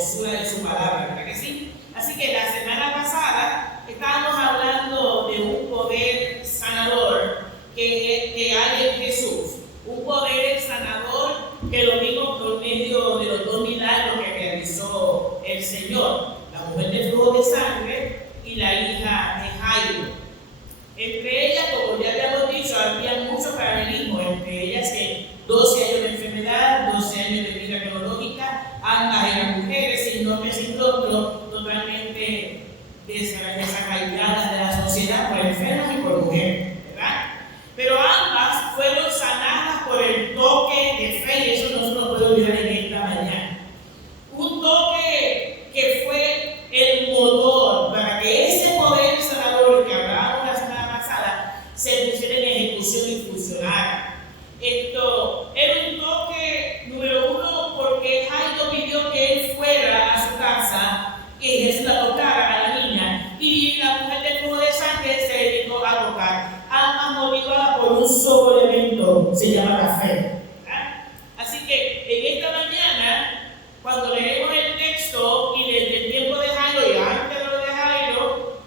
hermosura de su palabra, ¿verdad que sí? Así que la semana pasada estábamos hablando de un poder sanador que hay en Jesús. Un poder sanador que lo vimos por medio de los 2 milagros que realizó el Señor. La mujer de flujo de sangre y la hija de Jairo. Entre ellas, como ya habíamos dicho, había mucho paralelismo entre ellas, que 12 años de enfermedad, 12 años de vida cronológica, ambas eran mujeres sin nombre, sin rostro, totalmente desarraigadas de la sociedad por enfermas y por mujeres, ¿verdad? Pero ambas fueron sanadas por el toque de fe, y eso no se nos puede olvidar en esta mañana. Un toque que fue el motor para que ese poder sanador que hablábamos la semana pasada se pusiera en ejecución y funcionara. Esto era un toque número 1 porque Jairo pidió que él fuera a su casa y Jesús la tocara a la niña, y la mujer del flujo de sangre se dedicó a tocar, ambas motivadas por un solo elemento, se llama la fe. ¿Verdad? Así que en esta mañana, cuando leemos el texto y desde el tiempo de Jairo y antes de lo de Jairo,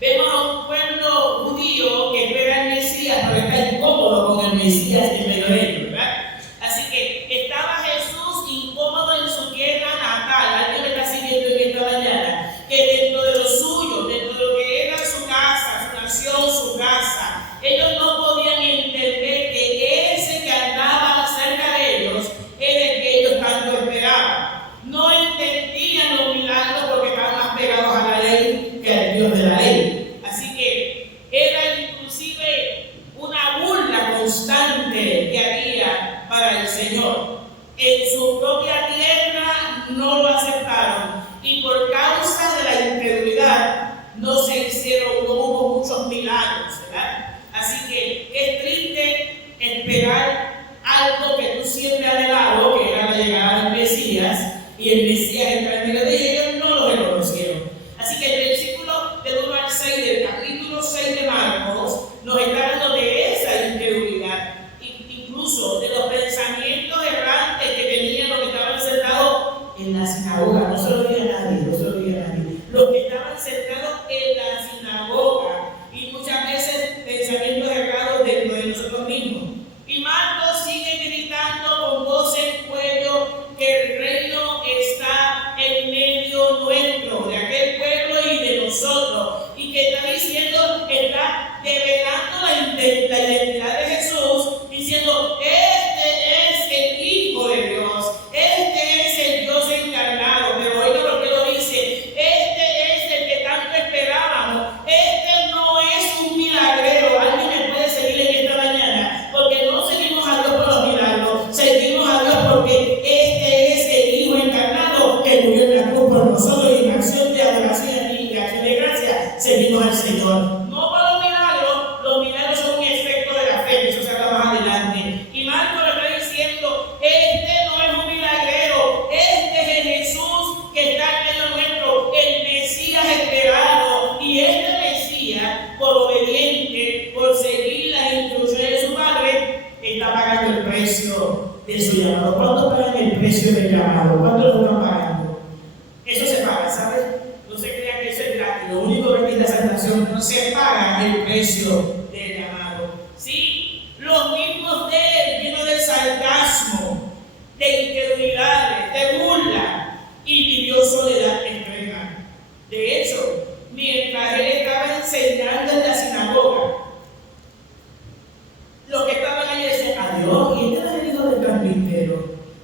vemos a un pueblo judío que espera al Mesías, pero está incómodo con el Mesías en medio de ellos, ¿verdad? Así que estaba Jesús incómodo en su tierra natal. Alguien me está siguiendo en esta mañana, que dentro de lo suyo, dentro de lo que era su casa, su nación, su casa, ellos no podían entender que ese que andaba cerca de ellos era el que ellos tanto esperaban. No entendían los milagros porque estaban más pegados a la ley que al Dios de la ley. Así que era inclusive una burla constante que había para el Señor. En su propia tierra no lo aceptaron, y por causa de la incredulidad no hubo muchos milagros, ¿verdad? Así que es triste esperar algo que tú siempre has anhelado, que era la llegada del Mesías, y el Mesías entra en medio de ellos, ellos no lo reconocieron. Así que el versículo del 1 al 6 del capítulo 6 de Marcos nos está hablando de esa incredulidad, incluso de los pensamientos errantes que tenían los que estaban sentados en la sinagoga. No se lo diga a nadie, no se lo diga a nadie. Los que estaban sentados en la sinagoga, y muchas veces pensamientos errados dentro de nosotros mismos. Y Marcos sigue gritando con voz en cuello que el reino está en medio nuestro, de aquel pueblo y de nosotros, y que está diciendo, está develando la identidad de Jesús, diciendo, este es el Hijo de Dios, este es el Dios encarnado. Pero oiga lo que lo dice, este es el que tanto esperábamos, este no es un milagrero. Alguien me puede seguir en esta mañana, porque no seguimos a Dios por los milagros, seguimos a Dios porque este es el Hijo encarnado que murió en la cruz por nosotros, y en acción de adoración y en acción de gracia seguimos al Señor. No por los milagros son un efecto de la fe, eso se habla más adelante. Y Marcos le está diciendo, este no es un milagrero, este es el Jesús que está en medio nuestro, el Mesías esperado. Y este Mesías, por obediente, por seguir las instrucciones de su Padre, está pagando el precio de su llamado. ¿Cuánto pagan el precio del llamado? ¿Cuánto lo están pagando? Eso se paga, ¿sabes? No se crean que eso es gratis. Lo único que es la salvación, no se paga el precio del llamado. Sí, los mismos de él, llenos de sarcasmo, de incredulidades, de burla, y vivió soledad extrema. De hecho, mientras él estaba enseñando en la sinagoga, los que estaban allí decían, adiós, y este no es el hijo del carpintero,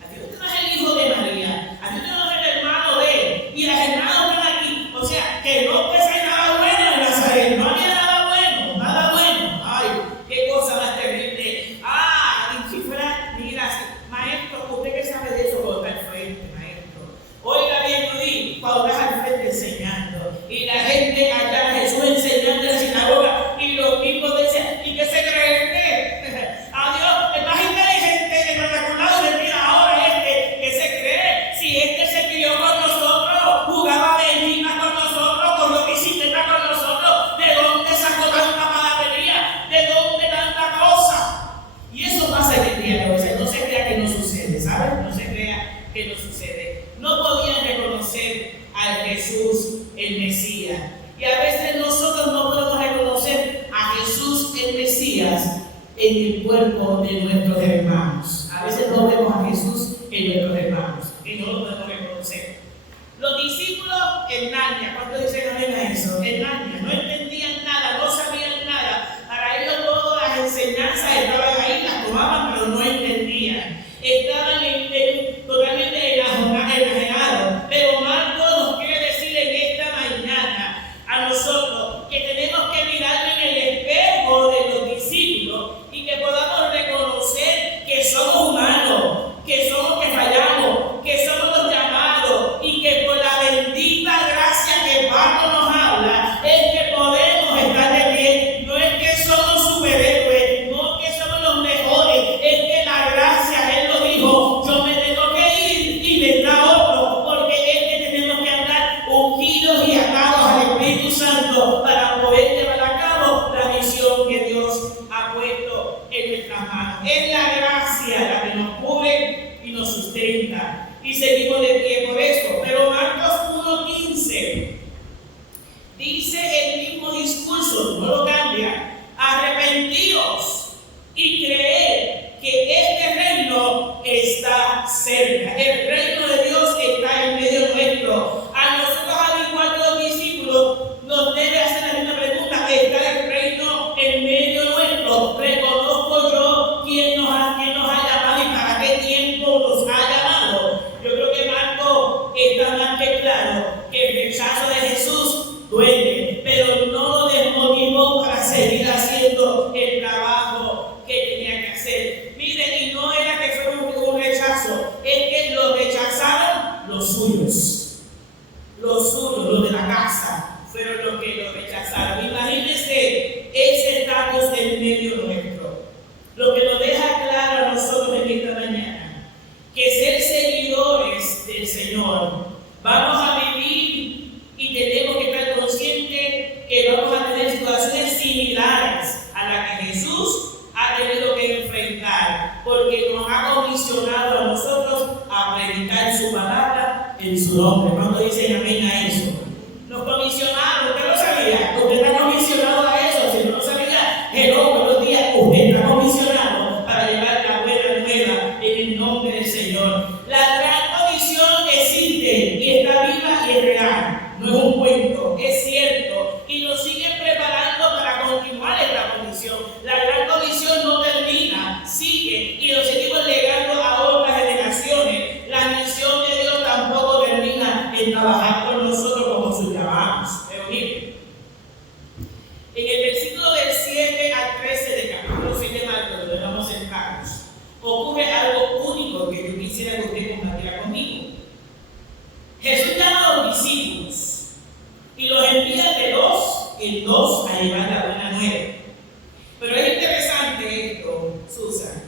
adiós, este no es el hijo de María, adiós, este no es el hermano de él, y las hermanas están aquí. O sea, que no pues hay nada bueno en Nazaret, no había nada bueno, nada bueno. Ay, qué cosa más terrible. Y si fuera, mira, maestro, usted que sabe de eso cuando está al frente, maestro. Oiga bien, Rudy, cuando estás al frente enseñando, y la gente allá, Jesús enseñando en la sinagoga, y los mismos decían, ¿y qué se creen usted? Adiós, el más inteligente, el matriculado, le mira ahora este, ¿qué se cree? Si este se crió con nosotros, jugaba bendiga con nosotros, corrió bicicleta con nosotros, ¿de dónde sacó tanta palabrería? ¿De dónde tanta cosa? Y eso pasa en el día de hoy. No se crea que no sucede, ¿sabes? No se crea que no sucede. No podían al Jesús el Mesías. Y a veces nosotros no podemos reconocer a Jesús el Mesías en el cuerpo de nuestros hermanos. A veces no vemos a Jesús en nuestros hermanos y no lo podemos reconocer. Los discípulos en Narnia, ¿cuántos dicen amén a eso? En Narnia, no entendían nada, no sabían nada. Para ellos todas las enseñanzas estaban ahí, las tomaban, pero no entendían. Estaban totalmente enajenados. Pero Marcos nos quiere decir en esta mañana a nosotros que tenemos que mirar en el espejo de los discípulos y que podamos reconocer que somos humanos, que fallamos, que somos los llamados y que por la bendita gracia que Pablo nos habla es que podemos estar de pie. No es que somos superhéroes, no es que somos los mejores, es que la gracia, Él lo dijo, yo me tengo que ir y vendrá otro, porque es que tenemos que andar ungidos y atados al Espíritu Santo para poder llevar a cabo la misión que Dios ha puesto en nuestras manos. Es la gracia la que nos cubre y nos sustenta. Y seguimos de pie por eso. Pero Marcos 1:15 dice el mismo discurso, no lo cambia. Arrepentíos y creed que este reino está cerca. El reino de Dios está en medio nuestro. A nosotros, al igual que los discípulos, nos debe hacer la misma pregunta: ¿está el reino en medio nuestro? ¿Reconozco yo quién nos ha llamado y para qué tiempo nos ha llamado? Yo creo que Marco está más que claro que el rechazo de Jesús duele, pero no lo desmotivó para seguir haciendo el trabajo que tenía que hacer. Miren, y no era que fue un rechazo, es que lo rechazaron los suyos, los de la casa, fueron los que lo rechazaron. Imagínense ese estatus en medio nuestro. Lo que nos deja claro a nosotros en esta mañana, que ser seguidores del Señor, vamos a vivir y tenemos que estar conscientes que vamos a tener situaciones similares a las que Jesús ha tenido que enfrentar, porque nos ha comisionado a nosotros a predicar su palabra en su nombre. ¿Cuándo dicen amén a eso? Nos comisionaron, ¿usted lo sabía? Usted está comisionado a eso. Si no lo sabía, buenos días, usted está comisionado para llevar la buena nueva en el nombre del Señor. La gran comisión existe y está viva y es real. No es un cuento, es cierto. Y nos siguen preparando para continuar esta comisión. La gran comisión no termina, sigue y lo seguimos legando a otras generaciones. La misión de Dios tampoco termina en trabajar con nosotros como sus llamados. Pero miren, en el versículo del 7 al 13 de capítulo 6 de Marcos, donde vamos sentados, ocurre algo único que yo quisiera que usted compartiera conmigo. Jesús llama a los discípulos y los envía de dos en dos a llevar la buena nueva. Pero es interesante esto, Susan,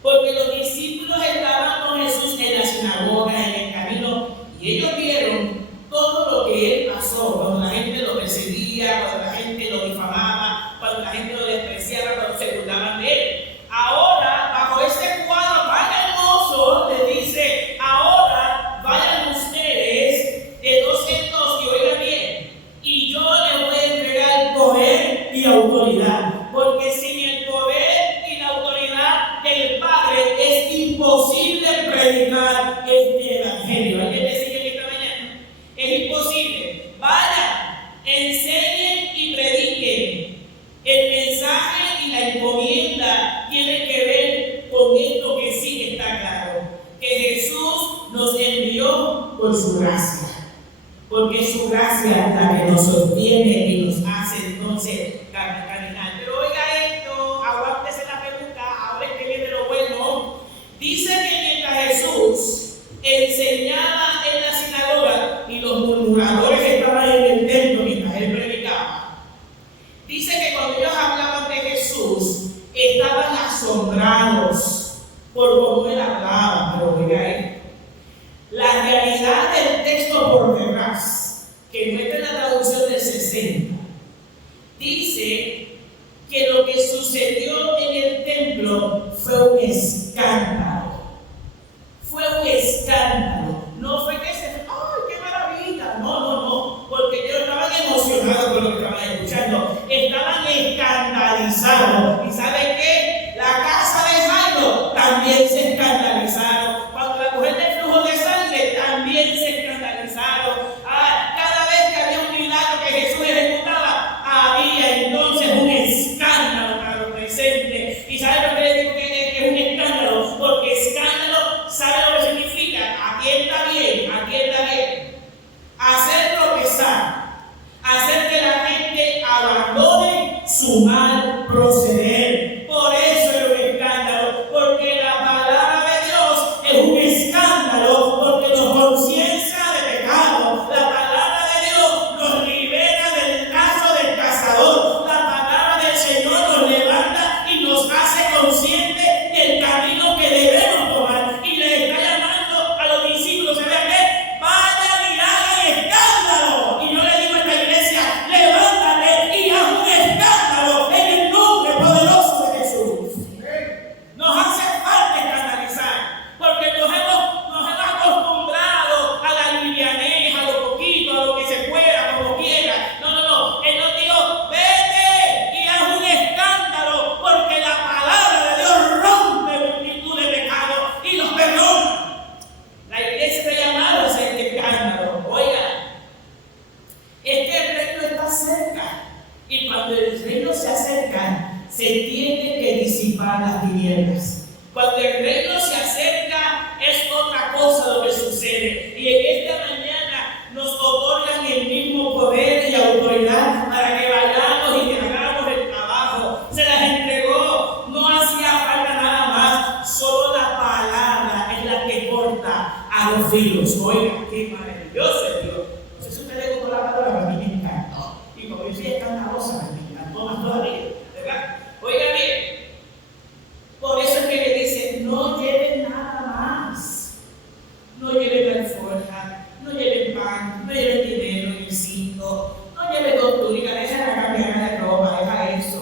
porque los discípulos estaban con Jesús en la sinagoga, en el camino, y ellos vieron todo lo que él pasó, cuando la gente lo perseguía, cuando la gente lo difamaba, cuando la gente lo despreciaba, cuando se burlaban de él. Ahora, bajo ese cuadro tan hermoso, le dice: ahora vayan ustedes de dos en dos, y oigan bien, y yo les voy a entregar poder y autoridad, porque sin el poder y la autoridad del Padre es imposible predicar este evangelio. ¿Alguien me sigue esta mañana? Es imposible. Vayan, enseñen y prediquen. El mensaje y la encomienda tienen que ver con esto que sí está claro: que Jesús nos envió por su gracia, porque es su gracia la que nos sostiene y nos hace entonces caminar. Pero oiga esto, aguántese la pregunta, ahora es que viene lo bueno. Dice que mientras Jesús enseñaba en la sinagoga y los murmuradores estaban en el templo mientras él predicaba, dice que cuando ellos hablaban de Jesús estaban asombrados por cómo él hablaba. Pero oiga esto, la realidad del texto por detrás, que no está en la traducción del 60, dice que lo que sucedió en el templo fue un escándalo. Fue un escándalo. No fue que se... ¡ay, qué maravilla! No, su mal proceder. Por eso es un escándalo, porque la palabra de Dios es un escándalo, porque nos conciencia de pecado. La palabra de Dios nos libera del lazo del cazador. La palabra del Señor nos levanta y nos hace conscientes del camino que debemos tomar. Y le está llamando a los discípulos, ¿saben qué? Vayan y hagan escándalo. Y yo le digo a esta iglesia, levántate y haz un escándalo en el nombre poderoso de Jesús. Nos hace falta escandalizar, porque nos hemos acostumbrado a la livianez, a lo poquito, a lo que se pueda, como quiera. No. Él nos dijo, vete y haz un escándalo, porque la palabra de Dios rompe multitud de pecados y los perdona. La iglesia está llamada a hacer este escándalo. Oiga, es que el reino está cerca. Y cuando el reino se acerca, se tiene que disipar las tinieblas. Cuando el reino se acerca, es otra cosa lo que sucede. Y en esta mañana nos otorgan el mismo poder y autoridad para que vayamos y que hagamos el trabajo. Se las entregó, no hacía falta nada más. Solo la palabra es la que corta a los filos. Oiga, qué maravilloso es Dios. No sé si usted le gustó la palabra, pero a mí me encantó. Y como yo soy escandalosa, me encantó más todavía, ¿verdad? Oiga bien, por eso es que le dice, no lleven nada más. No lleven alforja, no lleven pan, no lleven dinero ni cinto, no lleven dos túnicas, deja la cambiar de ropa, deja eso.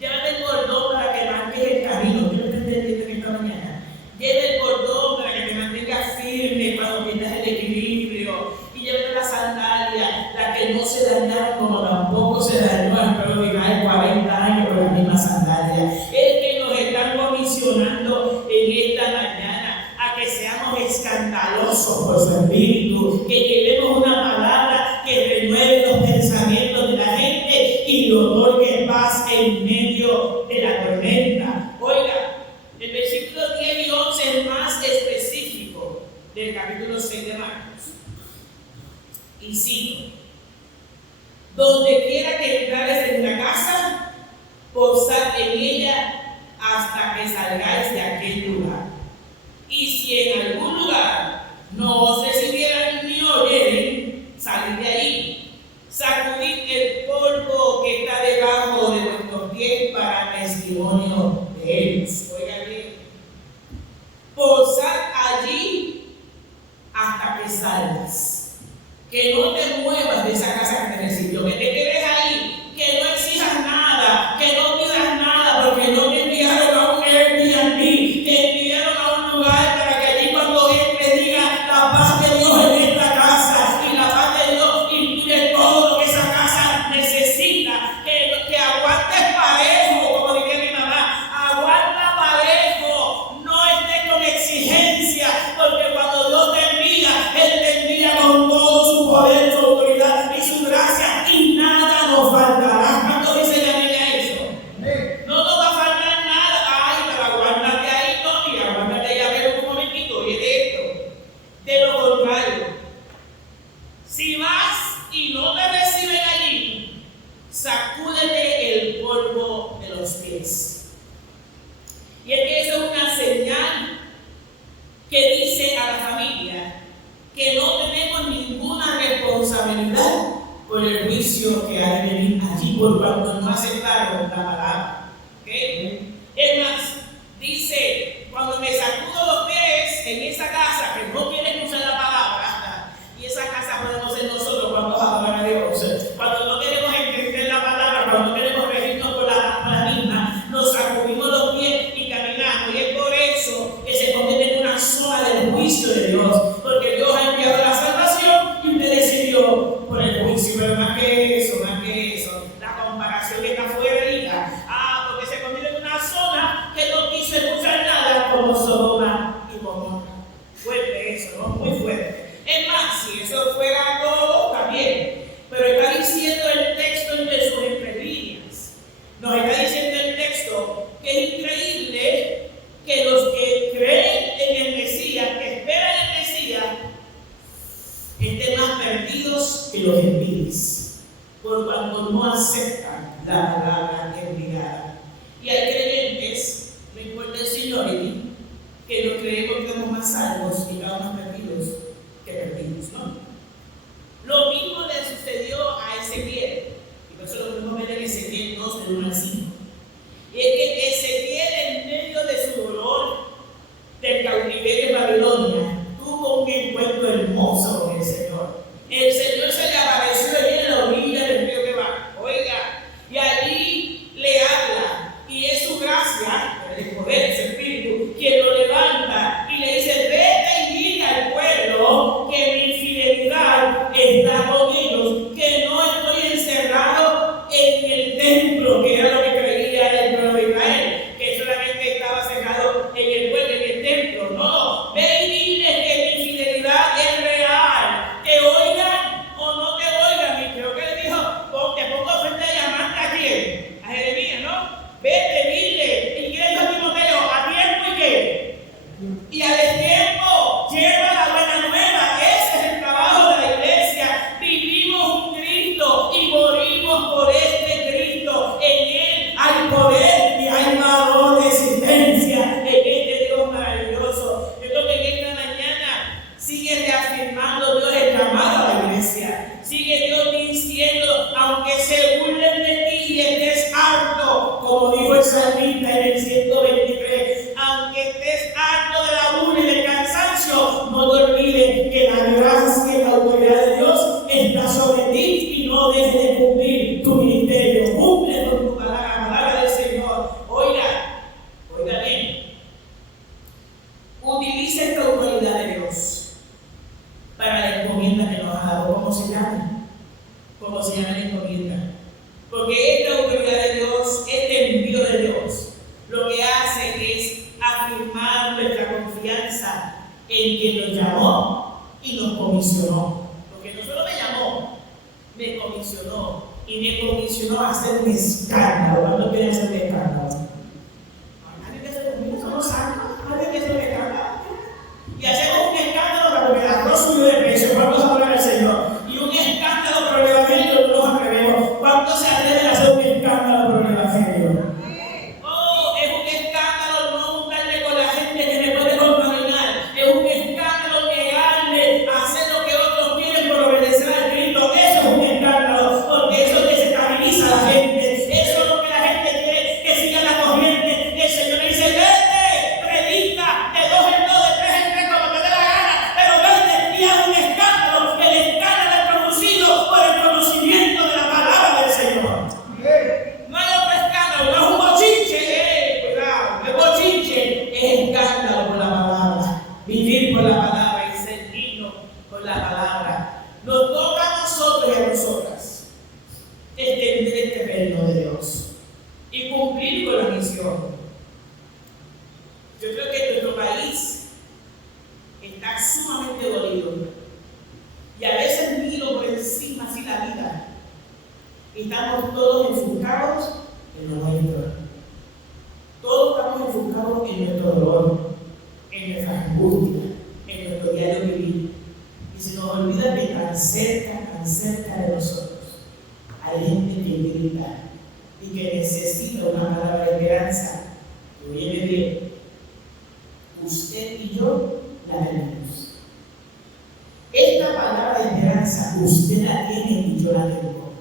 Llévate el cordón para que marques el camino. Yo lo estoy entendiendo en esta mañana. Lleve el cordón para que te mantengas firme cuando pierdas el equilibrio. Y lleve la sandalia, la que no se dañaron como tampoco se dañó al pueblo de Israel 40 años con la misma sandalia. Es que nos están comisionando en esta mañana a que seamos escandalosos por su espíritu, que llevemos una palabra que renueve los pensamientos de la gente y le otorgue paz en medio de la tormenta. Oiga, el versículo 10 y 11 es más específico del capítulo 6 de Marcos. Y cito: donde quiera que entrares en una casa, posad en ella hasta que salgáis de aquel lugar. Y si en algún lugar no os recibieran ni oyeren, salid de allí. Sacudid el polvo que está debajo de vuestros pies para testimonio de ellos. Oigan bien. Posad allí hasta que salgas. Que no te muevas de esa casa que te recibió, que te quedes ahí, que no exijas nada, que no pidas nada, porque no te enviaron a un Airbnb, te enviaron a un lugar para que allí cuando entres diga la paz de Dios en esta casa, y la paz de Dios incluye todo lo que esa casa necesita, que aguantes parejo, como diría mi mamá, aguanta parejo, no estés con exigencia, porque cuando Dios te envía, Él te envía con todo su poder, su autoridad y su gracia, y nada nos faltará. ¿Cuánto dice la Biblia eso? No nos va a faltar nada. Ay, pero aguántate ahí, Tony, aguántate ahí a ver un momentito, oye esto. De lo contrario, si vas y no te reciben allí, sacúdete el polvo de los pies. Y es que eso es una señal que dice a la familia que no tenemos ninguna responsabilidad por el juicio que hay de venir allí por cuanto no aceptaron la palabra. ¿Okay? Es más, dice, cuando me sacudo los pies en esa casa que no quieren usar la palabra, y esa casa podemos ser nosotros cuando adoran a Dios, cuando no queremos entender la palabra, cuando no queremos regirnos por la misma, nos sacudimos los pies y caminamos, y es por eso que se convierte en una zona del juicio de Dios, porque Dios ha enviado la salvación y usted decidió por el juicio. Pero más que eso, la comparación está fuera de liga. Porque se convierte en una zona que no quiso escuchar nada, como Sodoma y Gomorra. Fuerte eso, ¿no? Muy fuerte. Es más, si eso fuera todo, también. Pero está diciendo el texto entre sus entrelíneas. Nos está diciendo el texto que es increíble que los que creen en el Mesías, que esperan en el Mesías, estén más perdidos que los gentiles. por cuanto no aceptan la palabra enviada. Y hay creyentes, no importa el seniority, que nos creemos que estamos más salvos y estamos más perdidos que perdidos, ¿no? Lo mismo le sucedió a Ezequiel, y por eso lo podemos ver en Ezequiel 2, del 1 al 5. Y es que Ezequiel, en medio de su dolor del cautiverio en Babilonia, tuvo un encuentro hermoso con el Señor. El Señor se le apareció allí en la orilla del río Quebar, oiga, y allí le habla, y es su gracia, el poder, su espíritu, quien lo levanta y le dice: vete y diga al pueblo que mi fidelidad está con ellos, que no estoy encerrado en el templo, que era lo que creía el pueblo de Israel, que solamente estaba cerrado en el pueblo, en el templo. No, ve y dile que mi fidelidad es real, te oigan o no te oigan. Y creo que le dijo: te pongo frente a llamarte a quién, a Jeremías, ¿no? Vete, dile. ¿Y qué le dijo a Timoteo? A tiempo y qué, y a destiempo lleva la buena nueva. Ese es el trabajo de la iglesia. Vivimos un Cristo y morimos por este Cristo. En Él hay poder y hay valor de existencia, en este Dios maravilloso. Yo creo que en esta mañana sigue reafirmando Dios el llamado a la iglesia. Sigue Dios diciendo: aunque se burlen de ti y estés harto, como dijo el salmista en el 123, aunque estés harto de la burla y del cansancio, no te olvides que la gracia y la autoridad de Dios está sobre ti, y no dejes de cumplir tu ministerio. Cumple con tu palabra del Señor. Oiga bien, utiliza esta autoridad de Dios para la encomienda que nos ha dado. ¿Cómo se llama? ¿Cómo se llama la encomienda? Porque esta autoridad de Dios, este envío de Dios, lo que hace es afirmar nuestra confianza en quien nos llamó y nos comisionó. Porque no solo me llamó, me comisionó, y me comisionó a hacer un escándalo. ¿Cuándo quiere hacer un escándalo? Nadie quiere hacer un escándalo. Somos santos, nadie quiere hacer un escándalo. Y hacemos un escándalo para que el arroz subió de precio. Vamos a poner al Señor. Y un escándalo por el Evangelio, no nos atrevemos. ¿Cuántos se atreven a hacer un escándalo por el Evangelio? Oh, es un escándalo no juntarme con la gente que me puede contaminar. Es un escándalo negarle a hacer lo que otros quieren por obedecer a Cristo. Eso es un escándalo, porque eso desestabiliza a la gente. Eso es lo que la gente quiere, que siga la corriente. El Señor le dice: vete, predica de 2 en 2, de 3 en 3, como te dé la gana, pero vete y haz un escándalo. El escándalo es producido por el conocimiento de la palabra del Señor. No hay otro escándalo, no es un bochinche, cuidado, no es bochinche, es escándalo por la palabra, vivir por la palabra y ser digno por la palabra. Nos toca a nosotros y a nosotras extender este reino de Dios y cumplir con la misión. Yo creo que nuestro país está sumamente dolido, y a veces miro por encima así la vida. Estamos todos enfocados en lo nuestro. Todos estamos enfocados en nuestro dolor, en nuestra angustia, en nuestro diario vivir. Y se nos olvida que tan cerca de nosotros hay gente que grita y que necesita una palabra de esperanza. Que oye bien, usted y yo la tenemos. Esta palabra de esperanza usted la tiene y yo la tengo.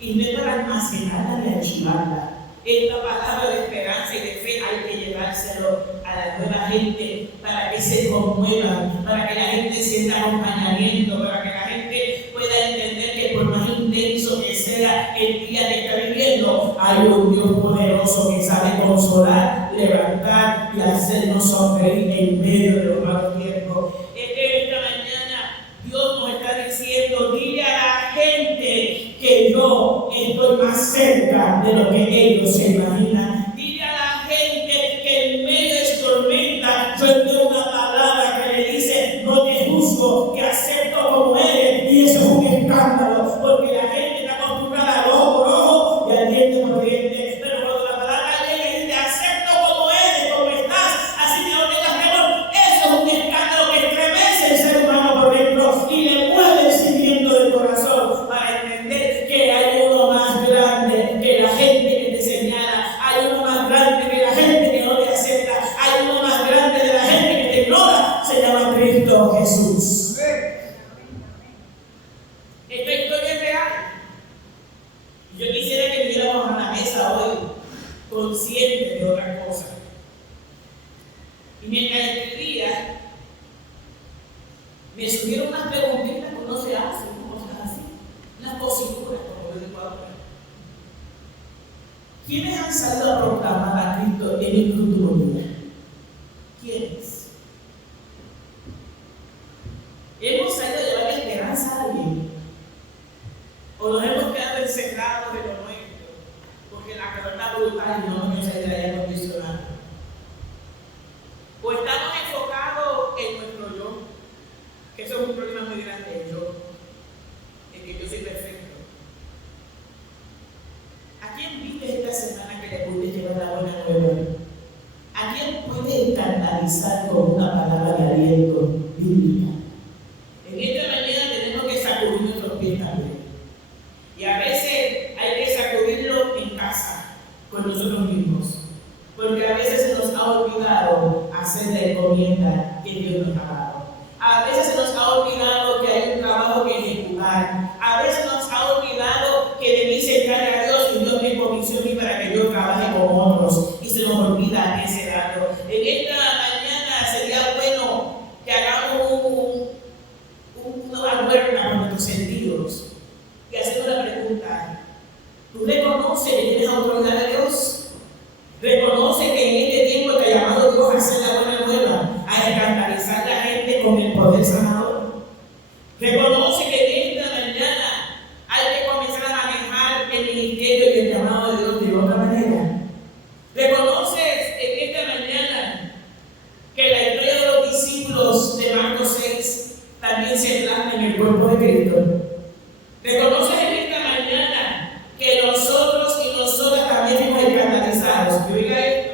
Y no es para almacenarla ni archivarla. Esta palabra de esperanza y de fe hay que llevárselo a la nueva gente para que se conmuevan, para que la gente sienta acompañamiento, para que la gente pueda entender que por más intenso que sea el día que está viviendo, hay un Dios poderoso que sabe consolar, levantar y hacernos sonreír en medio de los malos tiempos. Es que esta mañana Dios nos está diciendo: dile a la gente que yo estoy más cerca de lo que ellos se imaginan. Dile a la gente que en medio de su tormenta yo envío una palabra que le dice: no te juzgo, que acepto como eres. Y eso es un escándalo, porque la gente está acostumbrada al ojo por ojo y al diente por diente. Pero cuando la palabra llega y dice: acepto como eres, como estás, así que no tengas temor, eso es un escándalo que estremece el ser humano por dentro y le mueve el sentimiento del corazón para entender que hay uno consciente de otra cosa. Y mientras escribía, me surgieron unas preguntitas que uno se hace, cosas así, unas cosituras, como yo digo ahora. ¿Quiénes han salido a proclamar a Cristo en el último día? ¿Quiénes? ¿Hemos salido a llevar esperanza a alguien? ¿O nos hemos quedado encerrados de lo nuestro? Porque la calor está brutal y no nos salir de aire acondicionado. ¿O estamos enfocados en nuestro yo? Que eso es un problema muy grande, el yo. En que yo soy perfecto. ¿A quién viste esta semana que le pudiste llevar la buena nueva? ¿A quién puedes escandalizar con una palabra de aliento bíblica? En esta mañana tenemos que sacudir nuestros pies también. Y a veces hay que sacudirlo en casa, con nosotros mismos. Porque a veces se nos ha olvidado hacer la encomienda que Dios nos ha dado. A veces se nos ha olvidado que hay un trabajo que ejecutar. A veces nos ha olvidado que de mí se encarga Dios y Dios me comisionó para que yo trabaje con otros. Y se nos olvida ese dato. En esta mañana sería bueno que hagamos una huerta con nuestros sentidos y hacemos la pregunta: ¿tú reconoces que tienes autoridad de Dios? ¿Reconoce que en este tiempo te ha llamado Dios a hacer la buena nueva, a escandalizar a la gente con el poder sanador? ¿Reconoce que en esta mañana hay que comenzar a manejar el ministerio y el llamado de Dios de otra manera? ¿Reconoces en esta mañana que la historia de los discípulos de Marcos 6 también se plasma en el cuerpo de Cristo? ¿Reconoces en esta mañana que nosotros y nosotras también fuimos escandalizados? Que oiga esto.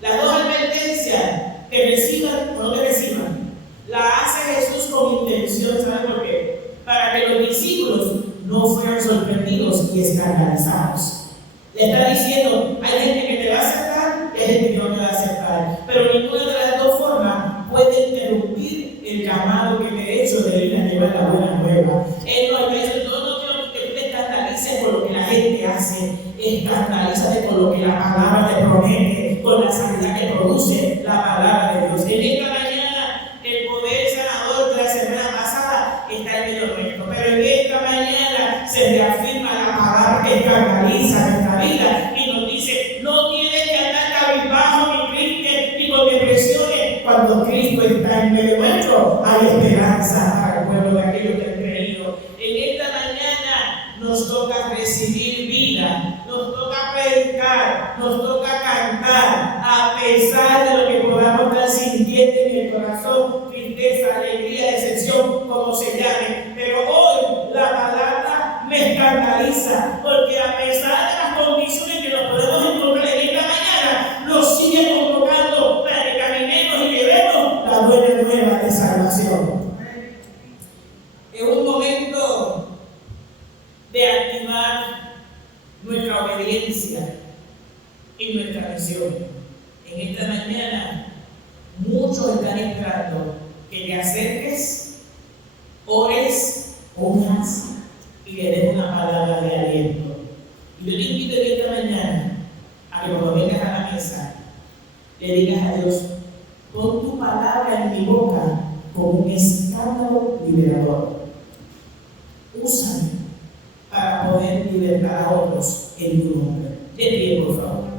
Las dos advertencias, que reciban o no te reciban, la hace Jesús con intención, ¿saben por qué? Para que los discípulos no fueran sorprendidos y escandalizados. Le está diciendo, hay gente que te va a aceptar y hay gente que no te va a aceptar, pero ninguna de las dos formas puede interrumpir el llamado que te he hecho de ir a llevar la buena nueva. Él no dice, no quiero que tú te escandalices por lo que la gente hace, escandalízate por lo que la palabra te promete, con la sanidad que produce la palabra de Dios. En esta mañana, el poder sanador de la semana pasada está en medio nuestro, pero en esta mañana se reafirma la palabra que escandaliza nuestra vida y nos dice, no tienes que andar cabizbajo ni triste ni con depresiones. Cuando Cristo está en medio nuestro, hay esperanza para el pueblo de aquellos que han creído. En esta mañana nos toca recibir vida, nos toca predicar, nos toca cantar, a pesar de lo que podamos estar sintiendo en el corazón, tristeza, alegría, decepción, como se llame. Pero hoy la palabra me escandaliza, porque a pesar de las condiciones que nos podemos encontrar en esta mañana, nos sigue convocando para que caminemos y llevemos la buena nueva de salvación. Es un momento de activar nuestra obediencia y nuestra misión. En esta mañana, muchos están esperando que te acerques, ores, unas y le des una palabra de aliento. Y yo te invito en esta mañana a que cuando vengas a la mesa, le digas a Dios, pon tu palabra en mi boca como un escándalo liberador. Úsame para poder libertar a otros en tu nombre. De pie, por favor.